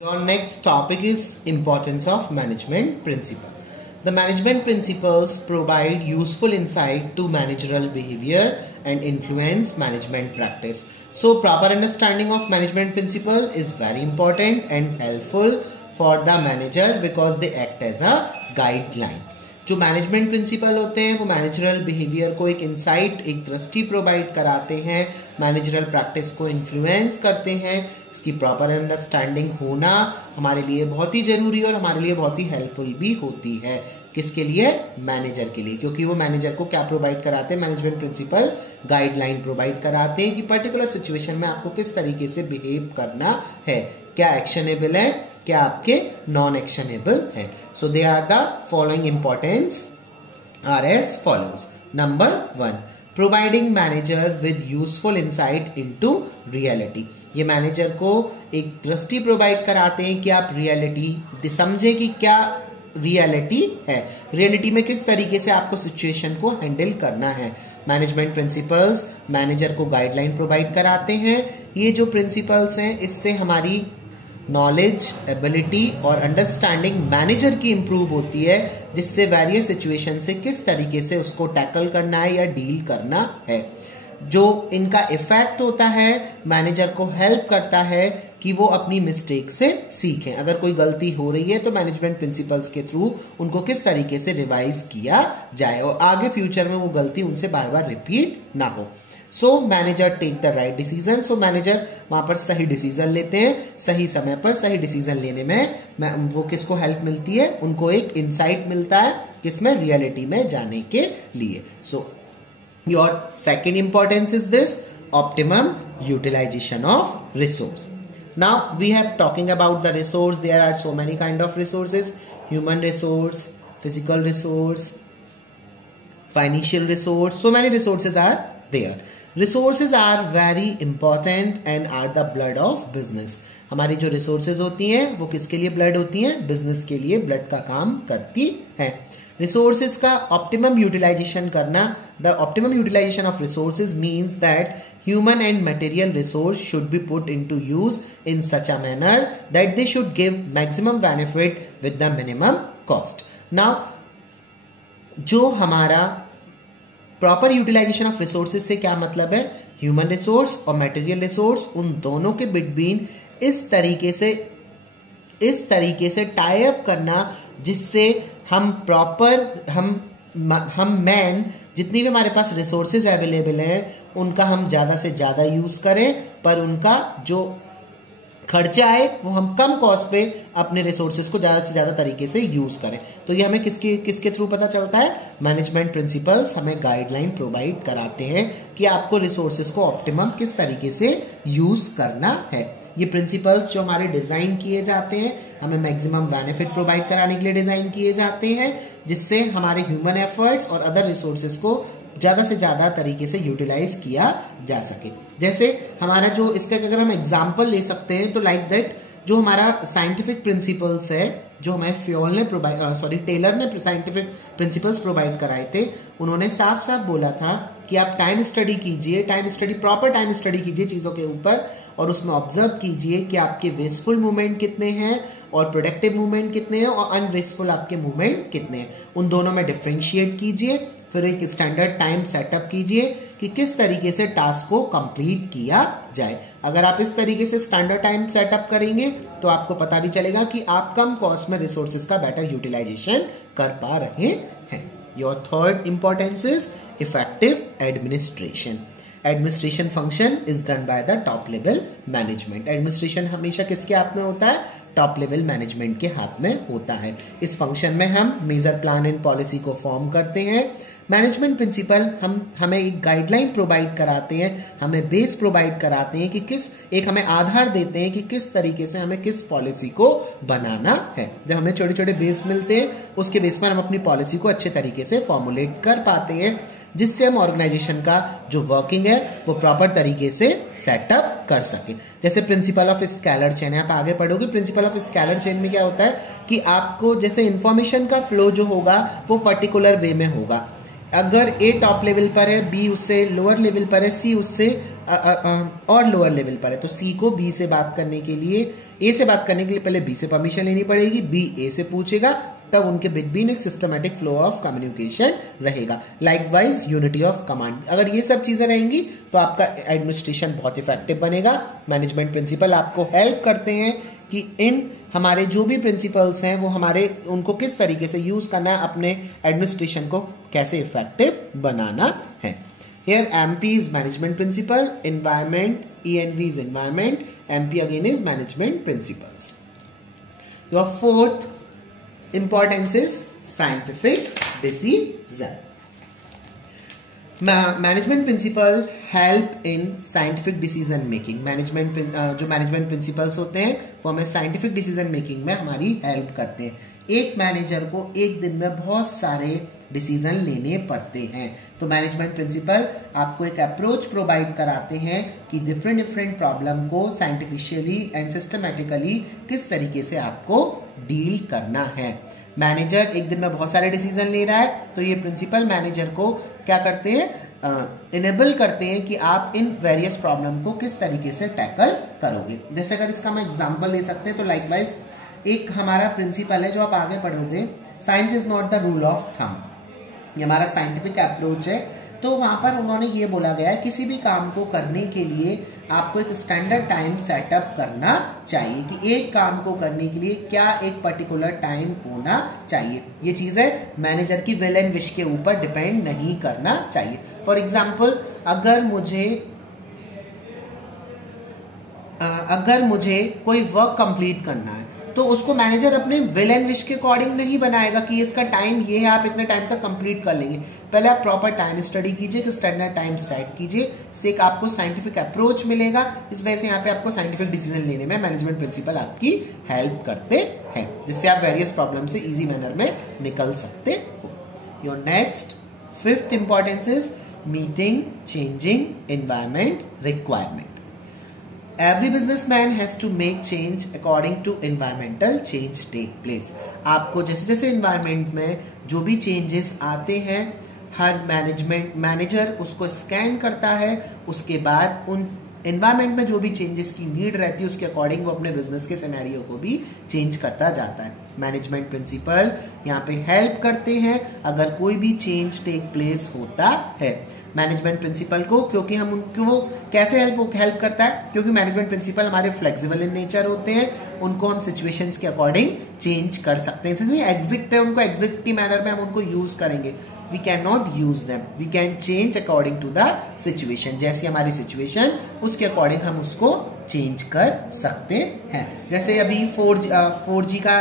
Your next topic is importance of management principle. The management principles provide useful insight to managerial behavior and influence management practice. So proper understanding of management principle is very important and helpful for the manager because they act as a guideline. जो management principal होते हैं वो managerial behaviour को एक insight, एक दृष्टि provide कराते हैं, मैनेजरल प्रैक्टिस को इन्फ्लुएंस करते हैं। इसकी प्रॉपर अंडरस्टैंडिंग होना हमारे लिए बहुत ही जरूरी और हमारे लिए बहुत ही हेल्पफुल भी होती है। किसके लिए? मैनेजर के लिए, क्योंकि वो मैनेजर को क्या प्रोवाइड कराते हैं? मैनेजमेंट प्रिंसिपल गाइडलाइन प्रोवाइड कराते हैं कि पर्टिकुलर सिचुएशन में आपको किस तरीके से बिहेव करना है, क्या एक्शनेबल है, क्या आपके नॉन एक्शनेबल है। So they are the following importance are as follows. Number 1, providing manager with useful insight into reality. ये मैनेजर को एक दृष्टि प्रोवाइड कराते हैं कि आप रियलिटी समझे कि क्या रियलिटी है, रियलिटी में किस तरीके से आपको सिचुएशन को हैंडल करना है। मैनेजमेंट प्रिंसिपल्स मैनेजर को गाइडलाइन प्रोवाइड कराते हैं। ये जो प्रिंसिपल्स हैं इससे हमारी नॉलेज, एबिलिटी और अंडरस्टैंडिंग मैनेजर की इंप्रूव होती है, जिससे वेरियस सिचुएशन से किस तरीके से उसको टैकल करना है या डील करना है। जो इनका इफेक्ट होता है मैनेजर को हेल्प करता है कि वो अपनी मिस्टेक से सीखें। अगर कोई गलती हो रही है तो मैनेजमेंट प्रिंसिपल्स के थ्रू उनको किस तरीके से रिवाइज किया जाए और आगे फ्यूचर में वो गलती उनसे बार बार रिपीट ना हो। So manager take the right decision. So manager वहां पर सही डिसीजन लेते हैं, सही समय पर सही डिसीजन लेने में वो किसको हेल्प मिलती है? उनको एक इंसाइट मिलता है किसमें? रियलिटी में जाने के लिए। So your second importance is this optimum utilisation of resource. Now we have talking about the resource. There are so many kind of resources: human resource, physical resource, financial resource. So many resources are there. Resources are very important and are the blood of business. हमारी जो resources होती हैं वो किसके लिए blood होती हैं? business के लिए blood का काम करती है। Resources का optimum utilization करना, the optimum utilization of resources means that human and material resource should be put into use in such a manner that they should give maximum benefit with the minimum cost. Now, जो हमारा proper utilisation of resources से क्या मतलब है? Human resource और material resource, उन दोनों के बिटवीन इस तरीके से टाई अप करना जिससे हम प्रॉपर हम मैन जितनी भी हमारे पास रिसोर्सेज अवेलेबल हैं उनका हम ज्यादा से ज्यादा यूज करें, पर उनका जो खर्चा है वो हम कम कॉस्ट पे अपने रिसोर्सेज को ज्यादा से ज्यादा तरीके से यूज करें। तो ये हमें किसके थ्रू पता चलता है? मैनेजमेंट प्रिंसिपल्स हमें गाइडलाइन प्रोवाइड कराते हैं कि आपको रिसोर्सेज को ऑप्टिमम किस तरीके से यूज करना है। ये प्रिंसिपल्स जो हमारे डिजाइन किए जाते हैं हमें मैक्सिमम बेनिफिट प्रोवाइड कराने के लिए डिजाइन किए जाते हैं, जिससे हमारे ह्यूमन एफर्ट्स और अदर रिसोर्सेज को ज्यादा से ज्यादा तरीके से यूटिलाइज किया जा सके। जैसे हमारा जो इसका अगर हम एग्जांपल ले सकते हैं तो लाइक दैट जो हमारा साइंटिफिक प्रिंसिपल्स है जो हमें टेलर ने साइंटिफिक प्रिंसिपल्स प्रोवाइड कराए थे, उन्होंने साफ साफ बोला था कि आप टाइम स्टडी कीजिए, प्रॉपर टाइम स्टडी कीजिए चीजों के ऊपर और उसमें ऑब्जर्व कीजिए कि आपके वेस्टफुल मूवमेंट कितने हैं और प्रोडक्टिव मूवमेंट कितने हैं और अनवेस्टफुल आपके मूवमेंट कितने हैं। उन दोनों में डिफ्रेंशिएट कीजिए, फिर एक स्टैंडर्ड टाइम सेटअप कीजिए कि किस तरीके से टास्क को कंप्लीट किया जाए। अगर आप इस तरीके से स्टैंडर्ड टाइम सेटअप करेंगे तो आपको पता भी चलेगा कि आप कम कॉस्ट में रिसोर्सेज का बेटर यूटिलाइजेशन कर पा रहे हैं। Your third importance is effective administration. Administration function is done by the top level management. Administration हमेशा किसके हाथ में होता है? टॉप लेवल मैनेजमेंट के हाथ में होता है। इस फंक्शन में हम मेजर प्लान एंड पॉलिसी को फॉर्म करते हैं। मैनेजमेंट प्रिंसिपल हमें एक गाइडलाइन प्रोवाइड कराते हैं, हमें बेस प्रोवाइड कराते हैं कि हमें आधार देते हैं कि किस तरीके से हमें किस पॉलिसी को बनाना है। जब हमें छोटे छोटे बेस मिलते हैं उसके बेस पर हम अपनी पॉलिसी को अच्छे तरीके से फॉर्मुलेट कर पाते हैं, जिससे हम ऑर्गेनाइजेशन का जो वर्किंग है वो प्रॉपर तरीके से सेटअप कर सके। जैसे प्रिंसिपल ऑफ स्केलर चेन है, आप आगे पढ़ोगे। प्रिंसिपल ऑफ स्केलर चेन में क्या होता है कि आपको जैसे इंफॉर्मेशन का फ्लो जो होगा वो पर्टिकुलर वे में होगा। अगर ए टॉप लेवल पर है, बी उससे लोअर लेवल पर है, सी उससे और लोअर लेवल पर है, तो सी को बी से बात करने के लिए, ए से बात करने के लिए पहले बी से परमिशन लेनी पड़ेगी, बी ए से पूछेगा, तब उनके बिटवीन एक सिस्टमैटिक फ्लो ऑफ कम्युनिकेशन रहेगा। लाइकवाइज यूनिटी ऑफ कमांड, अगर ये सब चीजें रहेंगी तो आपका एडमिनिस्ट्रेशन बहुत इफेक्टिव बनेगा। मैनेजमेंट प्रिंसिपल आपको हेल्प करते हैं कि इन हमारे जो भी प्रिंसिपल्स हैं वो हमारे उनको किस तरीके से यूज करना है, अपने एडमिनिस्ट्रेशन को कैसे इफेक्टिव बनाना है। Here MP is management principle, environment, ENV is environment, MP again is management principles. Your fourth importance is scientific decision. Management principle help in scientific decision making. Management जो management principles होते हैं वो हमें scientific decision making में हमारी help करते हैं। एक मैनेजर को एक दिन में बहुत सारे डिसीजन लेने पड़ते हैं, तो मैनेजमेंट प्रिंसिपल आपको एक अप्रोच प्रोवाइड कराते हैं कि डिफरेंट प्रॉब्लम को साइंटिफिशियली एंड सिस्टमेटिकली किस तरीके से आपको डील करना है। मैनेजर एक दिन में बहुत सारे डिसीजन ले रहा है, तो ये प्रिंसिपल मैनेजर को क्या करते हैं, इनेबल करते हैं कि आप इन वेरियस प्रॉब्लम को किस तरीके से टैकल करोगे। जैसे अगर इसका हम एग्जांपल ले सकते हैं तो लाइकवाइज एक हमारा प्रिंसिपल है जो आप आगे पढ़ोगे, science is not the rule of thumb, ये हमारा साइंटिफिक अप्रोच है। तो वहां पर उन्होंने ये बोला गया है किसी भी काम को करने के लिए आपको एक स्टैंडर्ड टाइम सेटअप करना चाहिए कि एक काम को करने के लिए क्या एक पर्टिकुलर टाइम होना चाहिए। ये चीजें मैनेजर की विल एंड विश के ऊपर डिपेंड नहीं करना चाहिए। फॉर एग्जाम्पल अगर मुझे कोई वर्क कंप्लीट करना है तो उसको मैनेजर अपने विल एंड विश के अकॉर्डिंग नहीं बनाएगा कि इसका टाइम ये है, आप इतने टाइम तक कंप्लीट कर लेंगे। पहले आप प्रॉपर टाइम स्टडी कीजिए, कि स्टैंडर्ड टाइम सेट कीजिए, इससे एक आपको साइंटिफिक अप्रोच मिलेगा। इस वजह से यहाँ पे आपको साइंटिफिक डिसीजन लेने में मैनेजमेंट प्रिंसिपल आपकी हेल्प करते हैं, जिससे आप वेरियस प्रॉब्लम से इजी मैनर में निकल सकते हो। Your next fifth importance is meeting changing environment requirement. Every businessman has to make change according to environmental change take place. आपको जैसे जैसे environment में जो भी changes आते हैं, हर मैनेजर उसको स्कैन करता है, उसके बाद उन एनवायरमेंट में जो भी चेंजेस की नीड रहती है उसके अकॉर्डिंग वो अपने बिजनेस के सिनेरियो को भी चेंज करता जाता है। मैनेजमेंट प्रिंसिपल यहाँ पे हेल्प करते हैं अगर कोई भी चेंज टेक प्लेस होता है मैनेजमेंट प्रिंसिपल को, क्योंकि हम उनको वो कैसे हेल्प करता है, क्योंकि मैनेजमेंट प्रिंसिपल हमारे फ्लेक्सिबल इन नेचर होते हैं, उनको हम सिचुएशंस के अकॉर्डिंग चेंज कर सकते हैं। जैसे एग्जिट है, उनको एग्जिट की मैनर में हम उनको यूज करेंगे, we can not use them, we can change according to the situation. जैसी हमारी सिचुएशन उसके अकॉर्डिंग हम उसको चेंज कर सकते हैं। जैसे अभी 4G का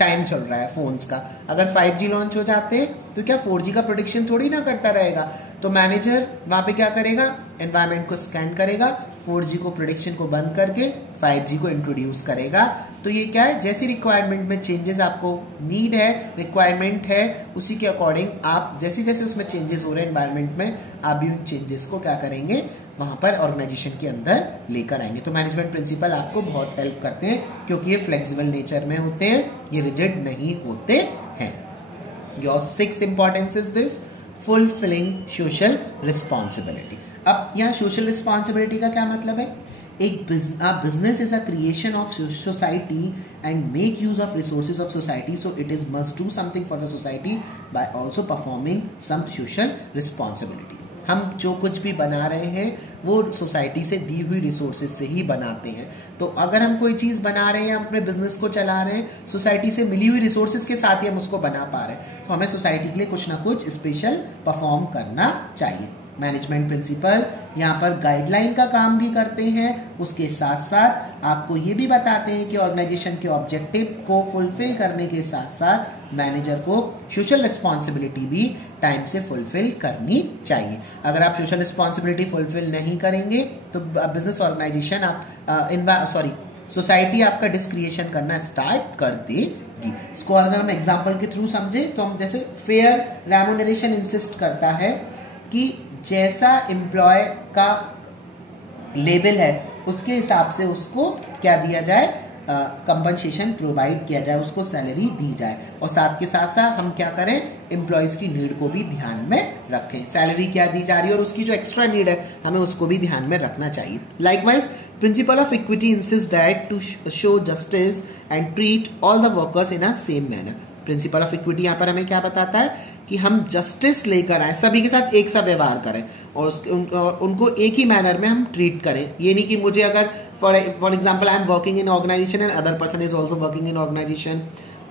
टाइम चल रहा है फोन्स का, अगर 5G लॉन्च हो जाते हैं तो क्या 4G का प्रोडिक्शन थोड़ी ना करता रहेगा, तो मैनेजर वहां पे क्या करेगा, एनवायरमेंट को स्कैन करेगा, 4G को प्रोडिक्शन को बंद करके 5G को इंट्रोड्यूस करेगा। तो ये क्या है, जैसी रिक्वायरमेंट में चेंजेस आपको नीड है, रिक्वायरमेंट है, उसी के अकॉर्डिंग आप जैसे जैसे उसमें चेंजेस हो रहे हैं एनवायरमेंट में, आप भी उन चेंजेस को क्या करेंगे, वहां पर ऑर्गेनाइजेशन के अंदर लेकर आएंगे। तो मैनेजमेंट प्रिंसिपल आपको बहुत हेल्प करते हैं क्योंकि ये फ्लेक्सिबल नेचर में होते हैं, ये रिजिड नहीं होते हैं। Your sixth importance is this, fulfilling social responsibility. अब यहाँ सोशल रिस्पॉन्सिबिलिटी का क्या मतलब है, एक business is a creation of society and make use of resources of society, so it is must do something for the society by also performing some social responsibility. हम जो कुछ भी बना रहे हैं वो सोसाइटी से दी हुई रिसोर्सेज से ही बनाते हैं। तो अगर हम कोई चीज़ बना रहे हैं, अपने बिजनेस को चला रहे हैं, सोसाइटी से मिली हुई रिसोर्सेज के साथ ही हम उसको बना पा रहे हैं, तो हमें सोसाइटी के लिए कुछ ना कुछ स्पेशल परफॉर्म करना चाहिए। मैनेजमेंट प्रिंसिपल यहाँ पर गाइडलाइन का काम भी करते हैं, उसके साथ साथ आपको ये भी बताते हैं कि ऑर्गेनाइजेशन के ऑब्जेक्टिव को फुलफिल करने के साथ साथ मैनेजर को सोशल रिस्पॉन्सिबिलिटी भी टाइम से फुलफिल करनी चाहिए। अगर आप सोशल रिस्पॉन्सिबिलिटी फुलफिल नहीं करेंगे तो बिजनेस ऑर्गेनाइजेशन सोसाइटी आपका डिस्क्रिएशन करना स्टार्ट कर देगी। इसको अगर हम एग्जाम्पल के थ्रू समझे तो हम जैसे फेयर रेम्यूनरेशन इंसिस्ट करता है कि जैसा एम्प्लॉय का लेवल है उसके हिसाब से उसको क्या दिया जाए, कंपनसेशन प्रोवाइड किया जाए, उसको सैलरी दी जाए, और साथ के साथ साथ हम क्या करें, एम्प्लॉयज़ की नीड को भी ध्यान में रखें। सैलरी क्या दी जा रही है और उसकी जो एक्स्ट्रा नीड है हमें उसको भी ध्यान में रखना चाहिए। Likewise principle of equity insist that to show justice and treat all the workers in a same manner. Principle of equity यहाँ पर हमें क्या बताता है कि हम जस्टिस लेकर आए, सभी के साथ एक सा व्यवहार करें और उनको एक ही मैनर में हम ट्रीट करें। ये नहीं कि मुझे अगर for example I am working in organisation and other person is also working in organisation,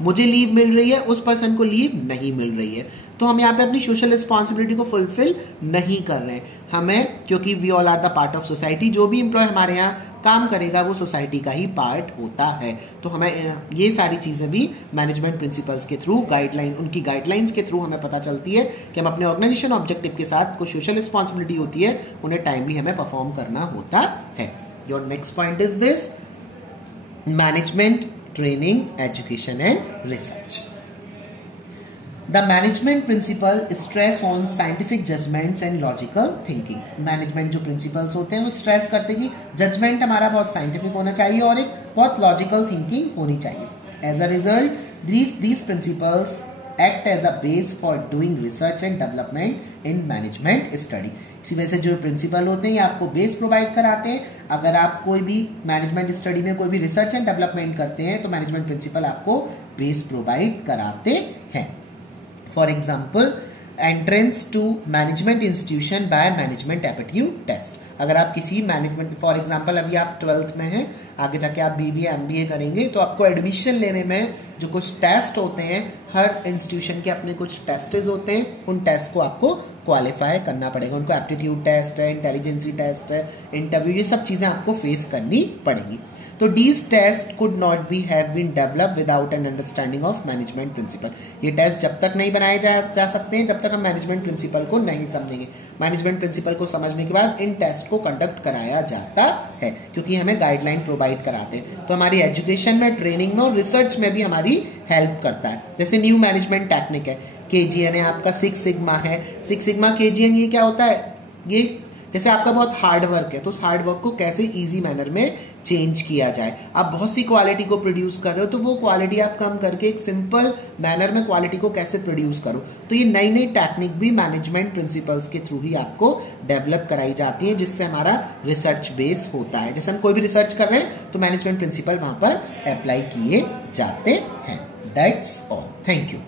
मुझे लीव मिल रही है, उस पर्सन को लीव नहीं मिल रही है, तो हम यहाँ पे अपनी सोशल रिस्पॉन्सिबिलिटी को फुलफिल नहीं कर रहे हैं हमें, क्योंकि we all are the part of society. जो भी एम्प्लॉय हमारे यहाँ काम करेगा वो सोसाइटी का ही पार्ट होता है। तो हमें ये सारी चीज़ें भी मैनेजमेंट प्रिंसिपल्स के थ्रू उनकी गाइडलाइंस के थ्रू हमें पता चलती है कि हम अपने ऑर्गेनाइजेशन ऑब्जेक्टिव के साथ कुछ सोशल रिस्पॉन्सिबिलिटी होती है, उन्हें टाइमली हमें परफॉर्म करना होता है। Your next point is this, management training, education and research. The management principle stress on scientific judgments and logical thinking. Management जो प्रिंसिपल्स होते हैं वो स्ट्रेस करते हैं कि जजमेंट हमारा बहुत साइंटिफिक होना चाहिए और एक बहुत लॉजिकल थिंकिंग होनी चाहिए। As a result these principles act as a base for doing research and development in management study. इसी वजह से जो प्रिंसिपल होते हैं ये आपको बेस प्रोवाइड कराते हैं। अगर आप कोई भी मैनेजमेंट स्टडी में कोई भी रिसर्च एंड डेवलपमेंट करते हैं तो मैनेजमेंट प्रिंसिपल आपको बेस प्रोवाइड कराते हैं। For example, entrance to management institution by management aptitude test. अगर आप किसी मैनेजमेंट, फॉर एग्जांपल अभी आप 12th में हैं, आगे जाके आप BBA MBA करेंगे तो आपको एडमिशन लेने में जो कुछ टेस्ट होते हैं, हर इंस्टीट्यूशन के अपने कुछ टेस्टेज होते हैं, उन टेस्ट को आपको क्वालिफाई करना पड़ेगा। उनको एप्टीट्यूड टेस्ट है, इंटेलिजेंसी टेस्ट है, इंटरव्यू, ये सब चीज़ें आपको फेस करनी पड़ेंगी। तो these tests could not be have been developed without an understanding of management principle. ये टेस्ट जब तक नहीं बनाए जा सकते हैं जब तक हम मैनेजमेंट प्रिंसिपल को नहीं समझेंगे। मैनेजमेंट प्रिंसिपल को समझने के बाद इन टेस्ट को कंडक्ट कराया जाता है, क्योंकि हमें गाइडलाइन प्रोवाइड कराते हैं। तो हमारी एजुकेशन में, ट्रेनिंग में और रिसर्च में भी हमारी हेल्प करता है। जैसे न्यू मैनेजमेंट टेक्निक है, KGN है आपका, 6 सिग्मा है, 6 सिग्मा KGN। ये क्या होता है, ये जैसे आपका बहुत हार्ड वर्क है तो उस हार्ड वर्क को कैसे इजी मैनर में चेंज किया जाए। आप बहुत सी क्वालिटी को प्रोड्यूस कर रहे हो तो वो क्वालिटी आप कम करके एक सिंपल मैनर में क्वालिटी को कैसे प्रोड्यूस करो। तो ये नई नई टेक्निक भी मैनेजमेंट प्रिंसिपल्स के थ्रू ही आपको डेवलप कराई जाती है, जिससे हमारा रिसर्च बेस होता है। जैसे हम कोई भी रिसर्च कर रहे हैं तो मैनेजमेंट प्रिंसिपल वहां पर अप्लाई किए जाते हैं। That's all, thank you.